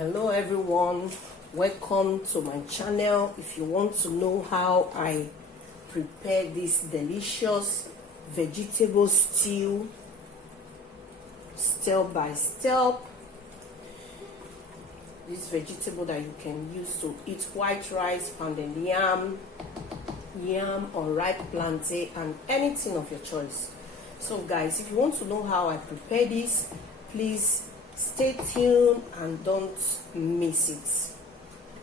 Hello everyone, welcome to my channel. If you want to know how I prepare this delicious vegetable stew step by step, this vegetable that you can use to eat white rice, pounded yam, unripe plantain, and anything of your choice. So guys, if you want to know how I prepare this, please stay tuned and don't miss it.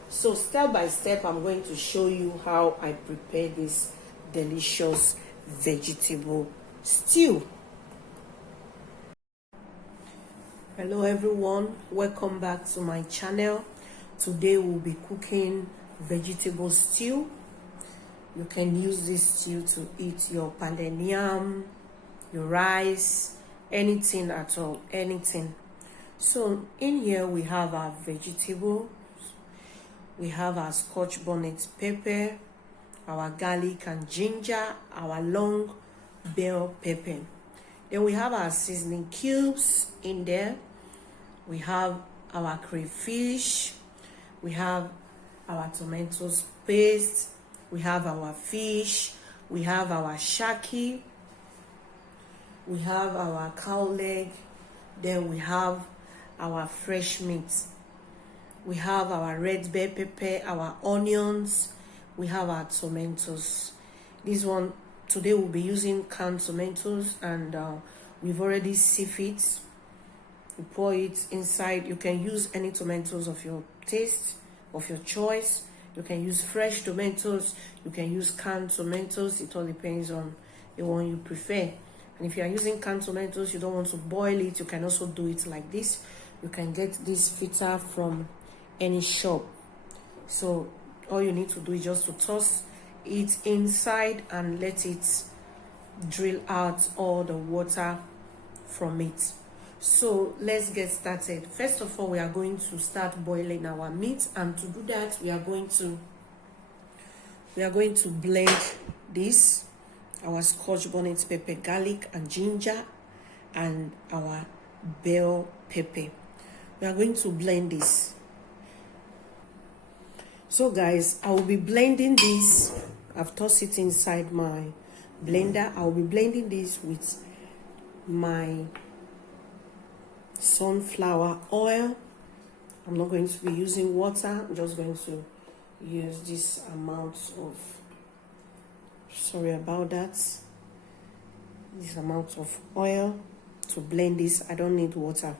So step by step, I'm going to show you how I prepare this delicious vegetable stew. Hello everyone, welcome back to my channel. Today we'll be cooking vegetable stew. You can use this stew to eat your pounded yam, your rice, anything at all, anything. So in here we have our vegetables, we have our scotch bonnet pepper, our garlic and ginger, our long bell pepper. Then we have our seasoning cubes in there. We have our crayfish, we have our tomato paste, we have our fish, we have our shaki, we have our cow leg, then we have our fresh meat, we have our red bell pepper, our onions, we have our tomatoes. This one today we'll be using canned tomatoes, and we've already sieved it. You pour it inside. You can use any tomatoes of your taste, of your choice. You can use fresh tomatoes, you can use canned tomatoes. It all depends on the one you prefer. And if you are using canned tomatoes, you don't want to boil it, you can also do it like this. You can get this filter from any shop. So all you need to do is just to toss it inside and let it drill out all the water from it. So let's get started. First of all, we are going to start boiling our meat, and to do that we are going to blend this, our scotch bonnet pepper, garlic and ginger, and our bell pepper. We are going to blend this. So guys, I will be blending this. I've tossed it inside my blender. I will be blending this with my sunflower oil. I'm not going to be using water. I'm just going to use this amount of, sorry about that, this amount of oil to blend this. I don't need water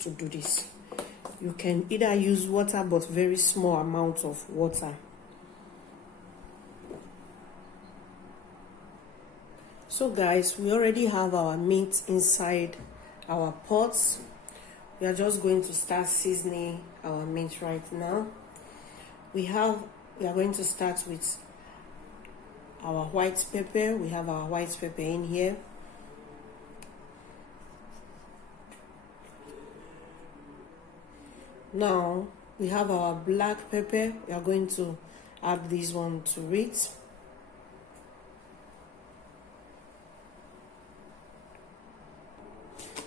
to do this. You can either use water, but very small amount of water. So guys, we already have our meat inside our pots. We are just going to start seasoning our meat right now. We are going to start with our white pepper. We have our white pepper in here. Now we have our black pepper. We are going to add this one to it.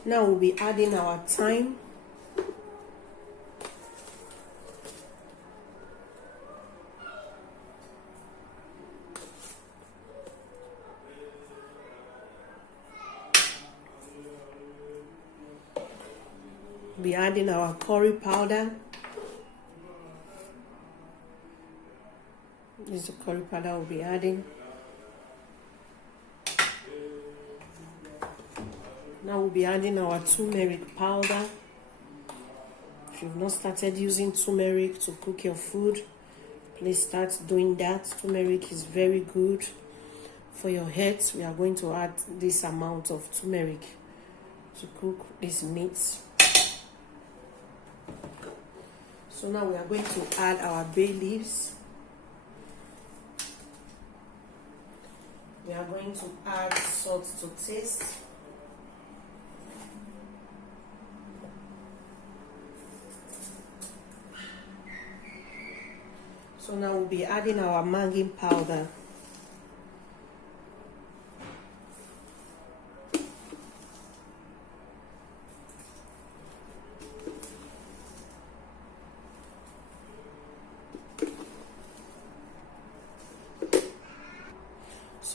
Now we'll be adding our thyme. Be adding our curry powder. This is the curry powder we'll be adding. Now we'll be adding our turmeric powder. If you've not started using turmeric to cook your food, please start doing that. Turmeric is very good for your health. We are going to add this amount of turmeric to cook this meat. So now we are going to add our bay leaves. We are going to add salt to taste. So now we'll be adding our Maggi powder.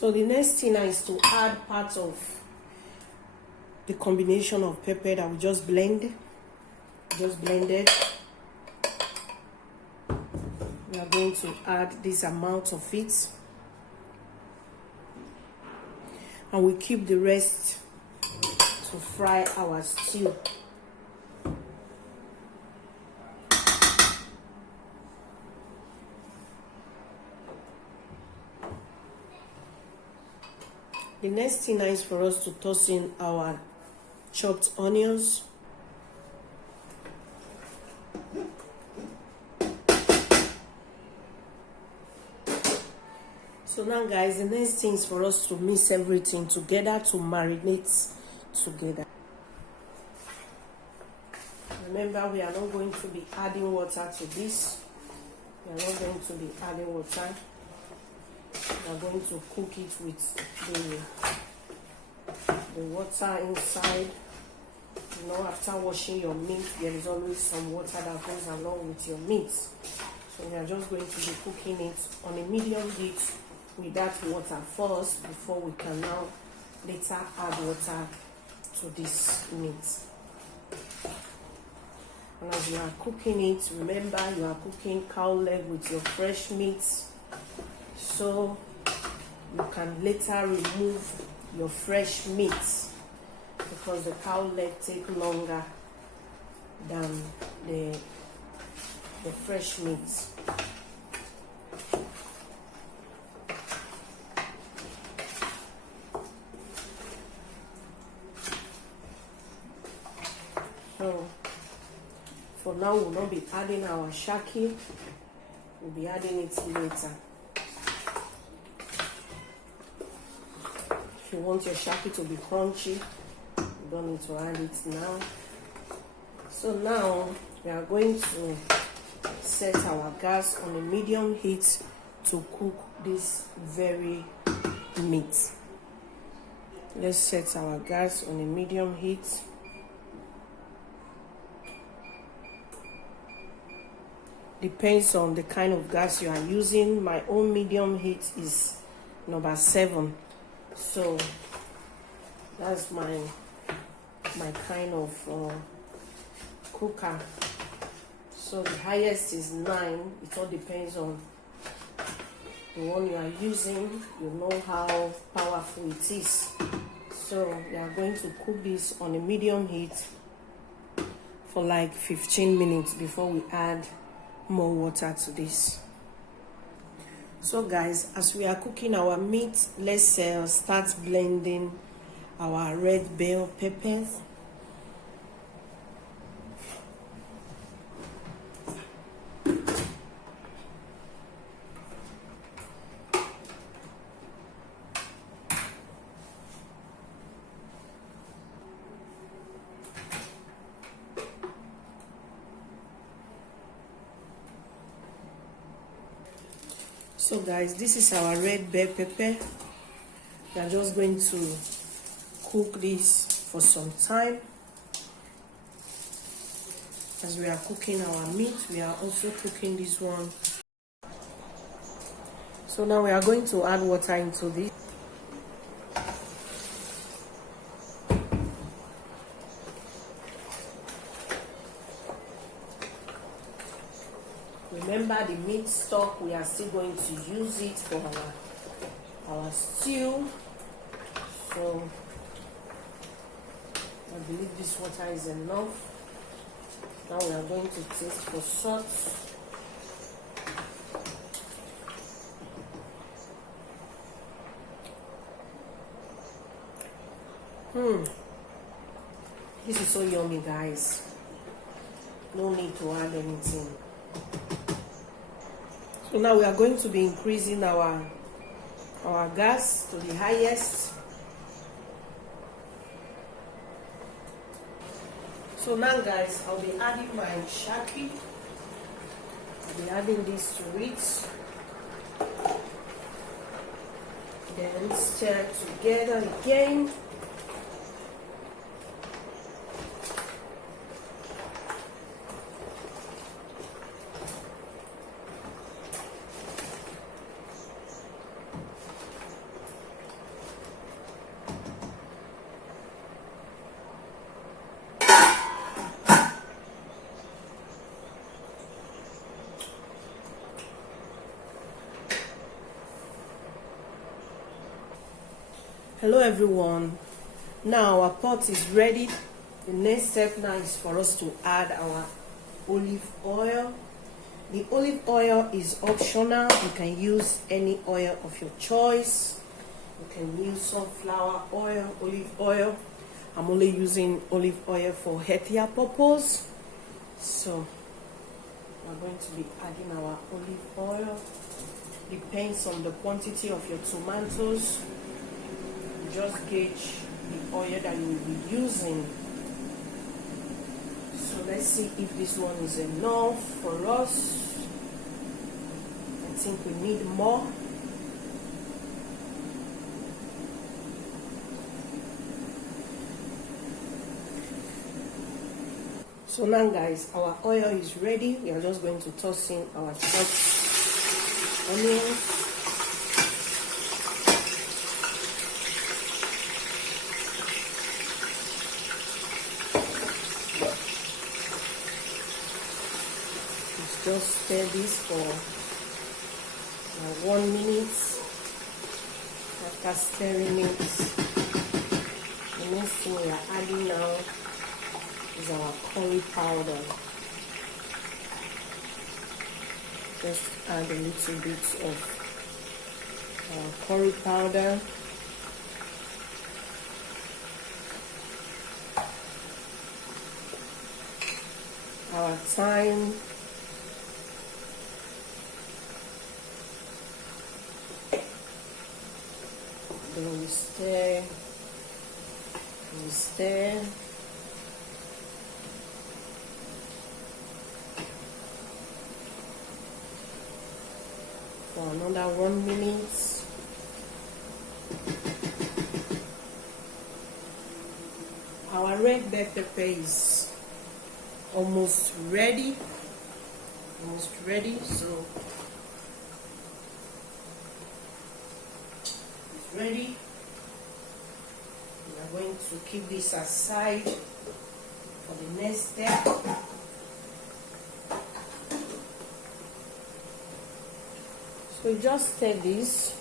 So the next thing is to add part of the combination of pepper that we just blended. We are going to add this amount of it, and we keep the rest to fry our stew. The next thing is for us to toss in our chopped onions. So now guys, the next thing is for us to mix everything together, to marinate together. Remember, we are not going to be adding water to this. We are not going to be adding water. We are going to cook it with the water inside. You know, after washing your meat, there is always some water that goes along with your meat. So we are just going to be cooking it on a medium heat with that water first, before we can now later add water to this meat. And as you are cooking it, remember, you are cooking cow leg with your fresh meat, so you can later remove your fresh meat, because the cow leg take longer than the fresh meat. So for now, we'll not be adding our shaki. We'll be adding it later. If you want your shaki to be crunchy, you don't need to add it now. So now we are going to set our gas on a medium heat to cook this very meat. Let's set our gas on a medium heat. Depends on the kind of gas you are using. My own medium heat is number 7. So that's my kind of cooker. So the highest is 9. It all depends on the one you are using. You know how powerful it is. So we are going to cook this on a medium heat for like 15 minutes before we add more water to this. So guys, as we are cooking our meat, let's start blending our red bell peppers. So guys, this is our red bell pepper. We are just going to cook this for some time. As we are cooking our meat, we are also cooking this one. So now we are going to add water into this. Remember, the meat stock, we are still going to use it for our stew. So I believe this water is enough. Now we are going to taste for salt. This is so yummy, guys. No need to add anything. So now we are going to be increasing our gas to the highest. So now guys, I'll be adding my shaki. I'll be adding this to it. Then stir together again. Hello everyone. Now our pot is ready. The next step now is for us to add our olive oil. The olive oil is optional. You can use any oil of your choice. You can use sunflower oil, olive oil. I'm only using olive oil for healthier purpose. So we're going to be adding our olive oil. Depends on the quantity of your tomatoes. Just gauge the oil that you will be using. So let's see if this one is enough for us. I think we need more. So now guys, our oil is ready. We are just going to toss in our chopped onions. Just stir this for 1 minute. After stirring it, the next thing we are adding now is our curry powder. Just add a little bit of our curry powder. Our thyme. Then we stir, for another 1 minute. Our red bell pepper is almost ready. So ready. We are going to keep this aside for the next step. So you just stir this.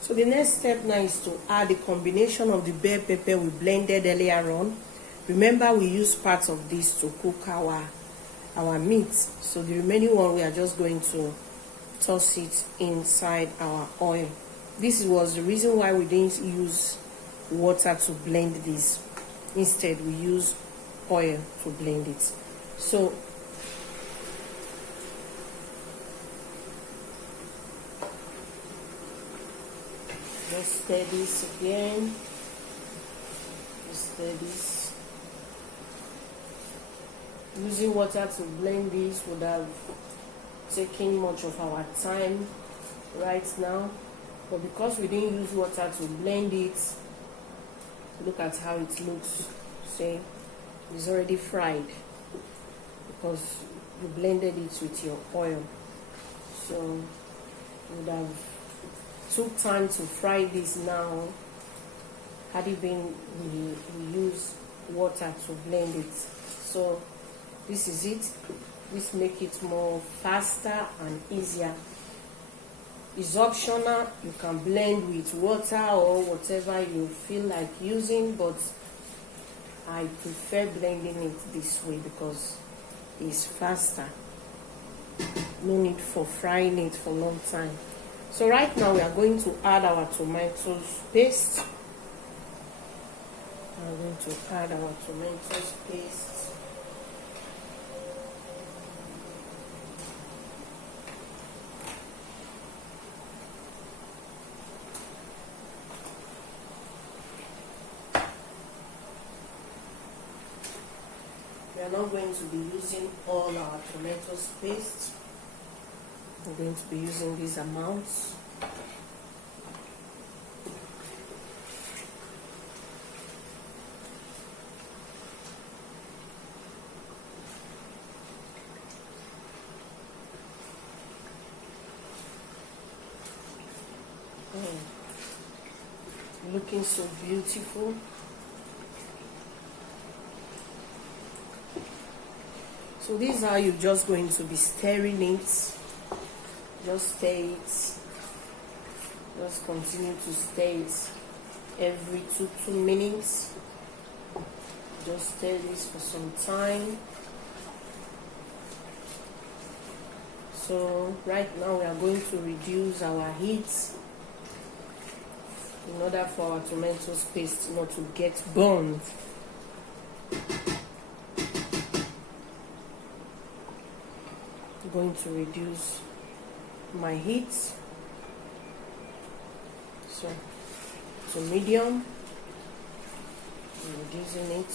So the next step now is to add the combination of the bell pepper we blended earlier on. Remember, we use parts of this to cook our meat. So the remaining one, we are just going to toss it inside our oil. This was the reason why we didn't use water to blend this. Instead, we use oil to blend it. So just stir this again. Stir this. Using water to blend this would have taken much of our time right now, but because we didn't use water to blend it, look at how it looks. See, it's already fried because you blended it with your oil. So you would have took time to fry this now had it been we use water to blend it. So this is it. This make it more faster and easier. It's optional. You can blend with water or whatever you feel like using, but I prefer blending it this way because it's faster. No need for frying it for a long time. So right now we are going to add our tomatoes paste. I'm going to add our tomatoes paste. We are not going to be using all our tomatoes paste. We're going to be using these amounts. Looking so beautiful. So So this is how you're just going to be stirring it. Just stir it. Just continue to stir it every 2 minutes. Just stir this for some time. So right now we are going to reduce our heat in order for our tomato paste not to get burned. I'm going to reduce my heat to medium. I'm reducing it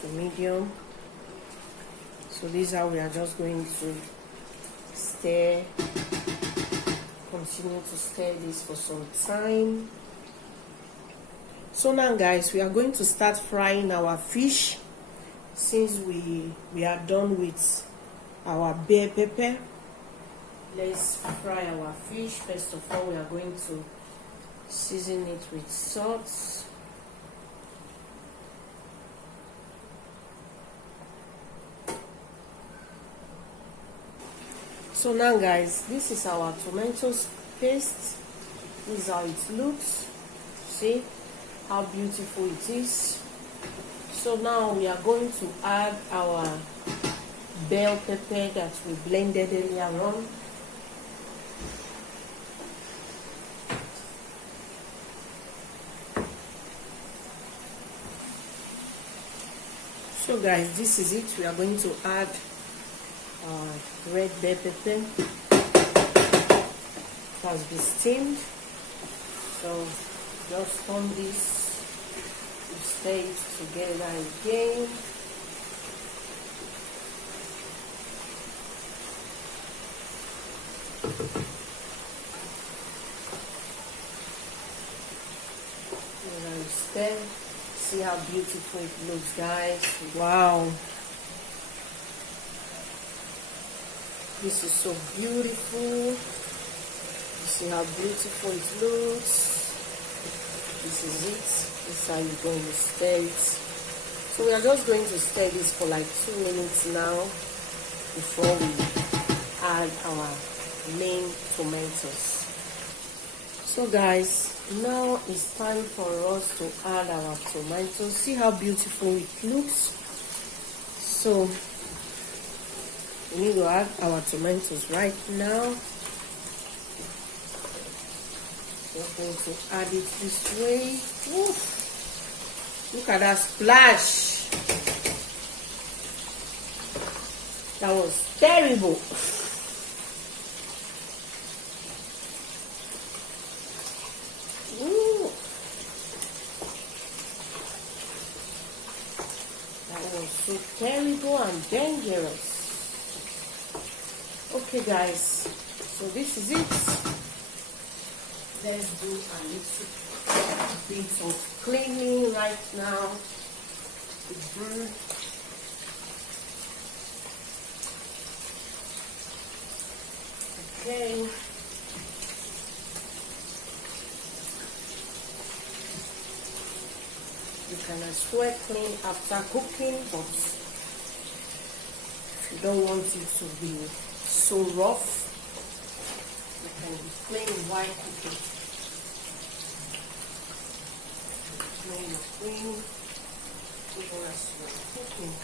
to medium. So this is how we are just going to stir, continue to stir this for some time. So now guys, we are going to start frying our fish. Since we are done with our bell pepper, let's fry our fish. First of all, we are going to season it with salt. So now guys, this is our tomato paste. This is how it looks. See how beautiful it is. So now we are going to add our bell pepper that we blended earlier on. So guys, this is it. We are going to add red bell pepper. It has been steamed. So just turn this to stir it together again. And stir. See how beautiful it looks, guys. Wow. This is so beautiful. You see how beautiful it looks. This is it. This is how you're going to stir it. So we are just going to stir this for like 2 minutes now before we add our main tomatoes. So guys, now it's time for us to add our tomatoes. See how beautiful it looks. So we need to add our tomatoes right now. We're going to add it this way. Oof. Look at that splash. That was terrible. Ooh. That was so terrible and dangerous. Okay guys, so this is it. Let's do a little bit of cleaning right now. Okay. You can as well clean after cooking, but if you don't want it to be so rough, you can clean while cooking. Clean your cream even as you are cooking.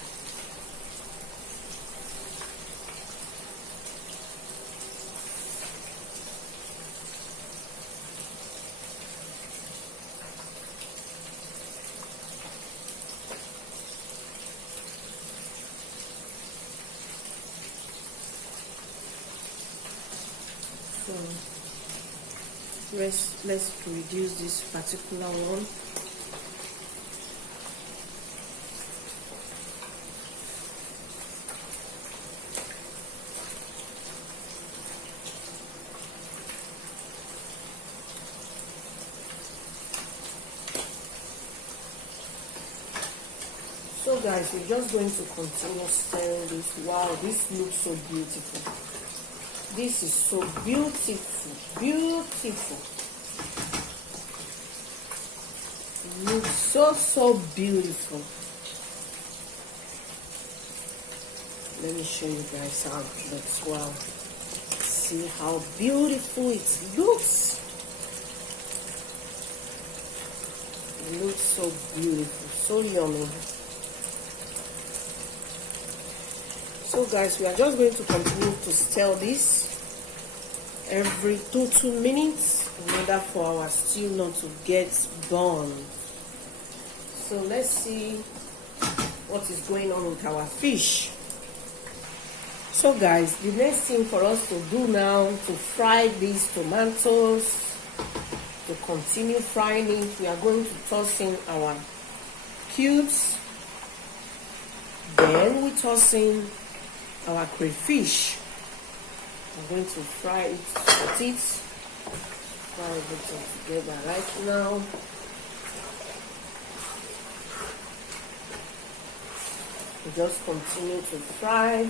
So let's reduce this particular one. So guys, we're just going to continue stirring this. Wow, this looks so beautiful. This is so beautiful, beautiful. It looks so beautiful. Let me show you guys how it looks. Wow, see how beautiful it looks. It looks so beautiful, so yummy. So guys, we are just going to continue to stir this every 2 minutes in order for our stew not to get burned. So let's see what is going on with our fish. So guys, the next thing for us to do now to fry these tomatoes, to continue frying it, we are going to toss in our cubes. Then we toss in our crayfish. I'm going to fry it, fry everything together right now. We just continue to fry.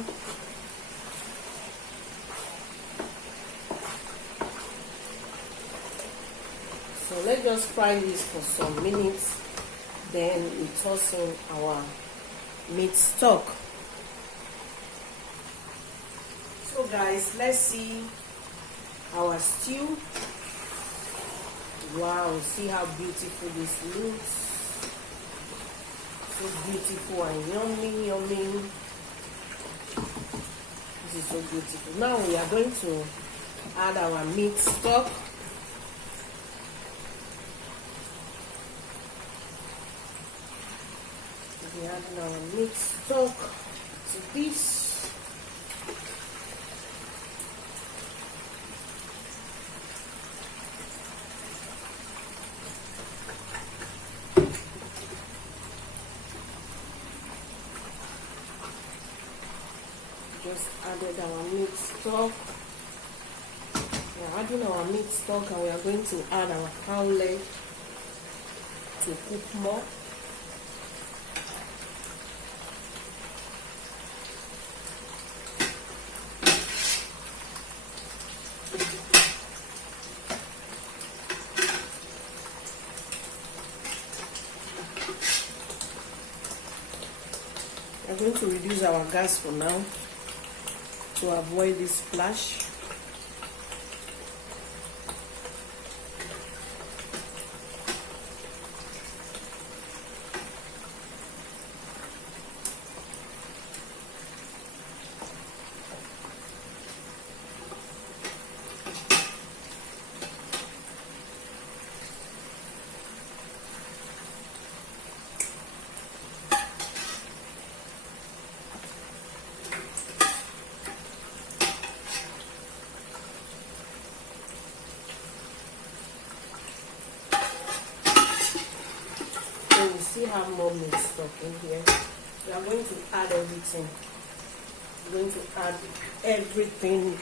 So let's just fry this for some minutes. Then we toss in our meat stock. So guys, let's see our stew. Wow, see how beautiful this looks. So beautiful and yummy. This is so beautiful. Now we are going to add our meat stock. We add our meat stock to this. Just added our meat stock. We are adding our meat stock, and we are going to add our cow leg to cook more. We are going to reduce our gas for now to avoid this splash. We still have more meat stock in here. We are going to add everything. We're going to add everything.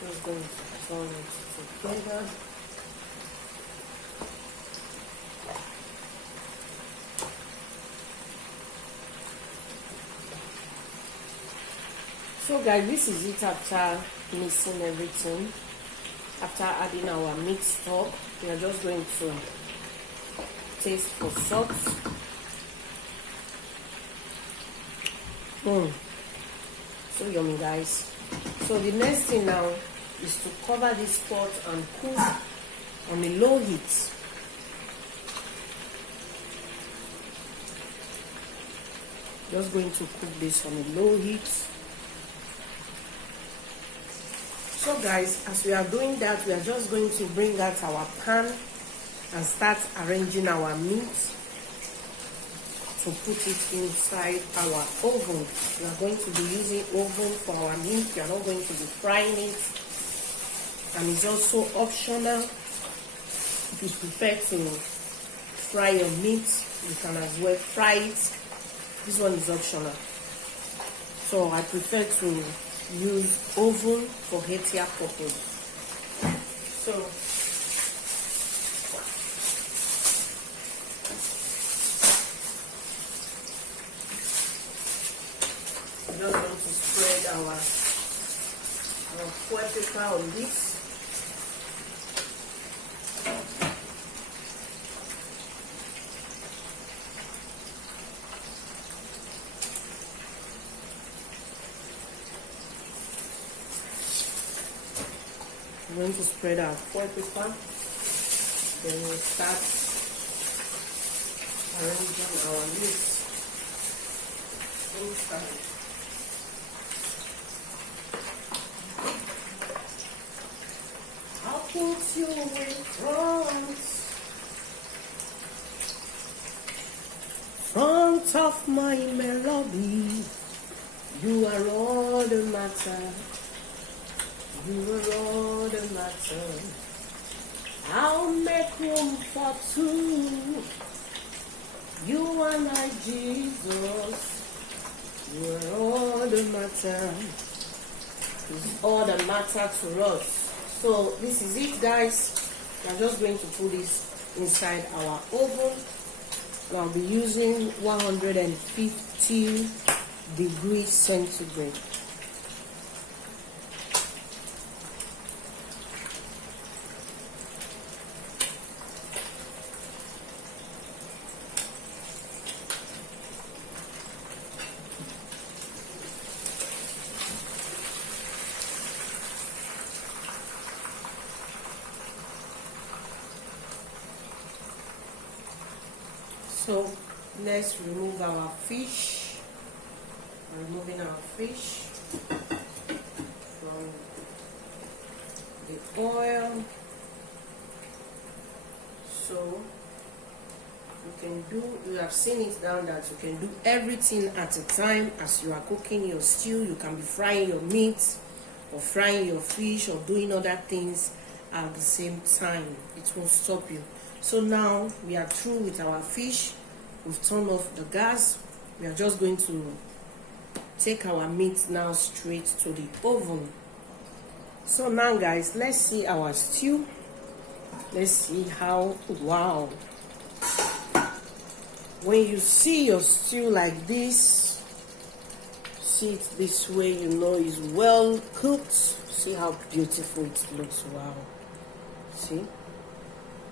Just going to turn it together. So guys, this is it after mixing everything. After adding our meat stock, we are just going to taste for salt. So yummy, guys. So the next thing now is to cover this pot and cook on a low heat. Just going to cook this on a low heat. So guys, as we are doing that, we are just going to bring out our pan and start arranging our meat to put it inside our oven. We are going to be using oven for our meat. We are not going to be frying it. And it's also optional. If you prefer to fry your meat, you can as well fry it. This one is optional. So I prefer to use oven for healthier purpose. foil paper on this. I'm going to spread our foil paper. Then we'll start arranging our leaves inside. I'll put you in front of my melody. You are all that matter. You are all that matter. I'll make room for two. You and I, Jesus. You are all that matter. It's all that matter to us. So this is it, guys. I'm just going to put this inside our oven. I'll be using 150 degrees centigrade. So let's remove our fish. I'm removing our fish from the oil. So you have seen it down that you can do everything at a time. As you are cooking your stew, you can be frying your meat or frying your fish or doing other things at the same time. It won't stop you. So now we are through with our fish. We've turned off the gas. We are just going to take our meat now straight to the oven. So now, guys, let's see our stew. Let's see how, wow. When you see your stew like this, see it this way, you know it's well cooked. See how beautiful it looks. Wow. See?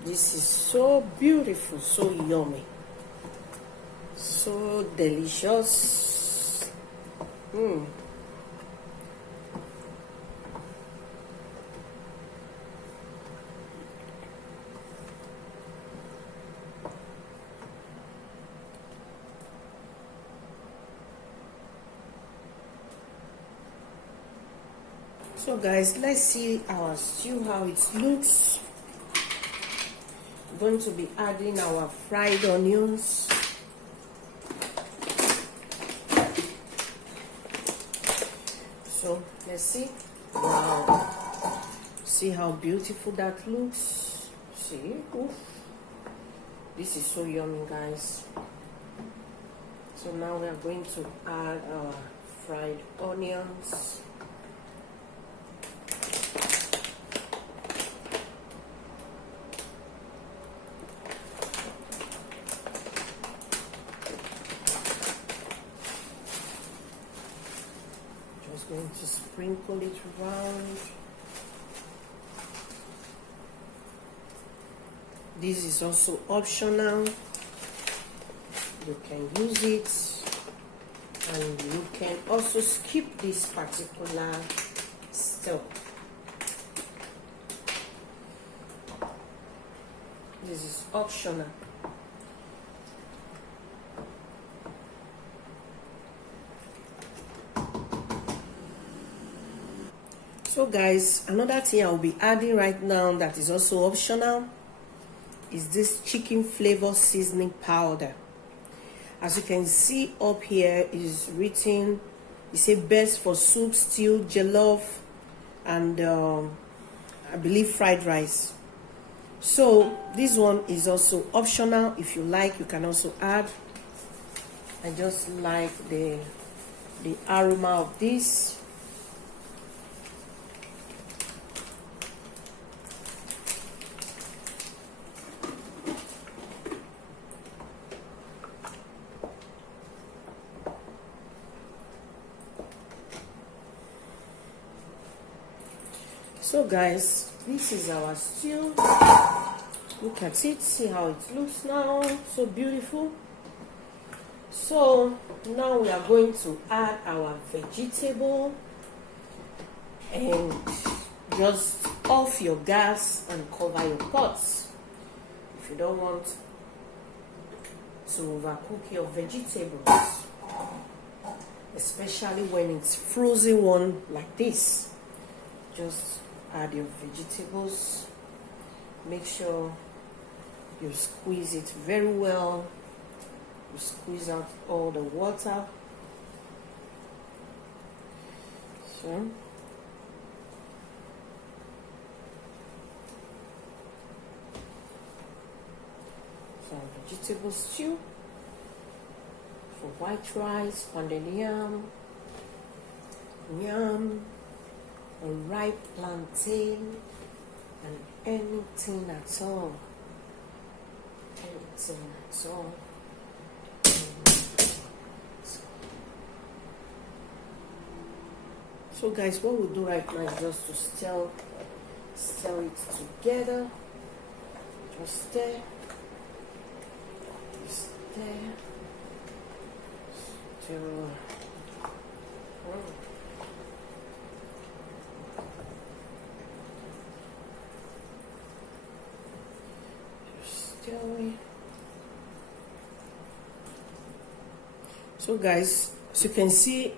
This is so beautiful, so yummy, so delicious. So guys, let's see our stew, how it looks. Going to be adding our fried onions. So let's see. Wow, see how beautiful that looks. See, oof. This is so yummy, guys. So now we are going to add our fried onions. Going to sprinkle it around. This is also optional. You can use it, and you can also skip this particular step. This is optional. So guys, another thing I'll be adding right now that is also optional is this chicken flavor seasoning powder. As you can see up here, is written, it says best for soup, stew, jollof, and I believe fried rice. So this one is also optional. If you like, you can also add. I just like the aroma of this. So guys, this is our stew. Look at it, see how it looks now, so beautiful. So now we are going to add our vegetable, and just off your gas and cover your pots if you don't want to overcook your vegetables, especially when it's frozen one like this. Just add your vegetables, make sure you squeeze it very well, you squeeze out all the water. So vegetable stew for white rice, pounded yam, a ripe plantain, and anything at all. Anything at all. So guys, what we'll do right now is just to stir it together. Just stir. There. So guys, as you can see,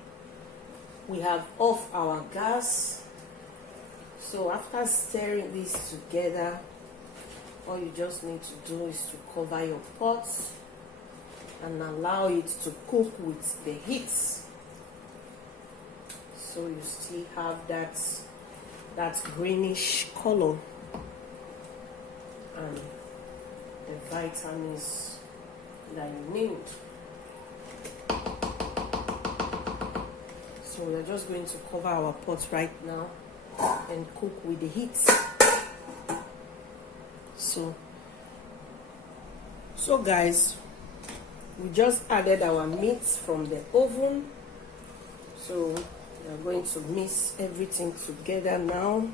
we have off our gas. So after stirring this together, all you just need to do is to cover your pots and allow it to cook with the heat. So you still have that greenish color and the vitamins that you need. So we're just going to cover our pot right now and cook with the heat. So guys, we just added our meats from the oven. So we are going to mix everything together now.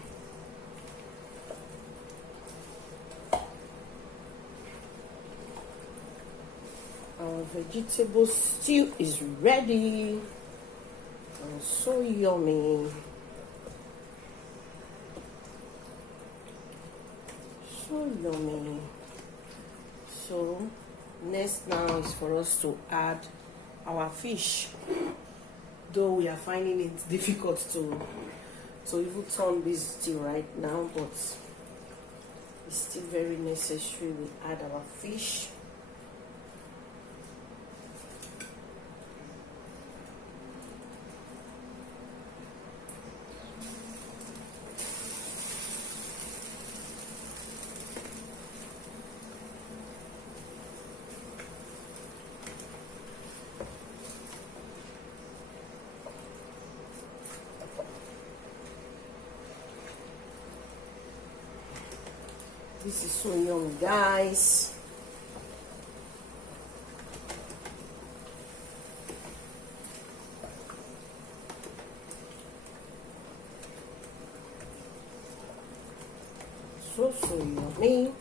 Our vegetable stew is ready. And so yummy. So yummy. So next now is for us to add our fish, though we are finding it difficult to even turn this stew right now, but it's still very necessary we add our fish. This is so yummy, guys. So yummy.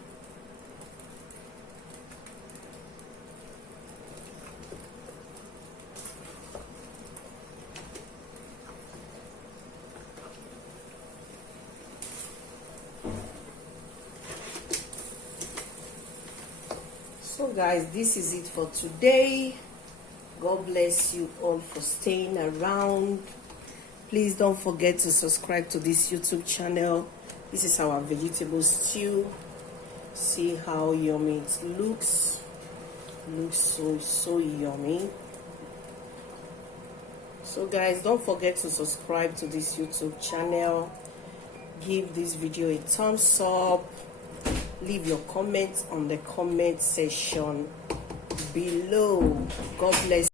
So guys, this is it for today. God bless you all for staying around. Please don't forget to subscribe to this YouTube channel. This is our vegetable stew. See how yummy it looks. Looks so yummy. So guys, don't forget to subscribe to this YouTube channel. Give this video a thumbs up. Leave your comments on the comment section below. God bless.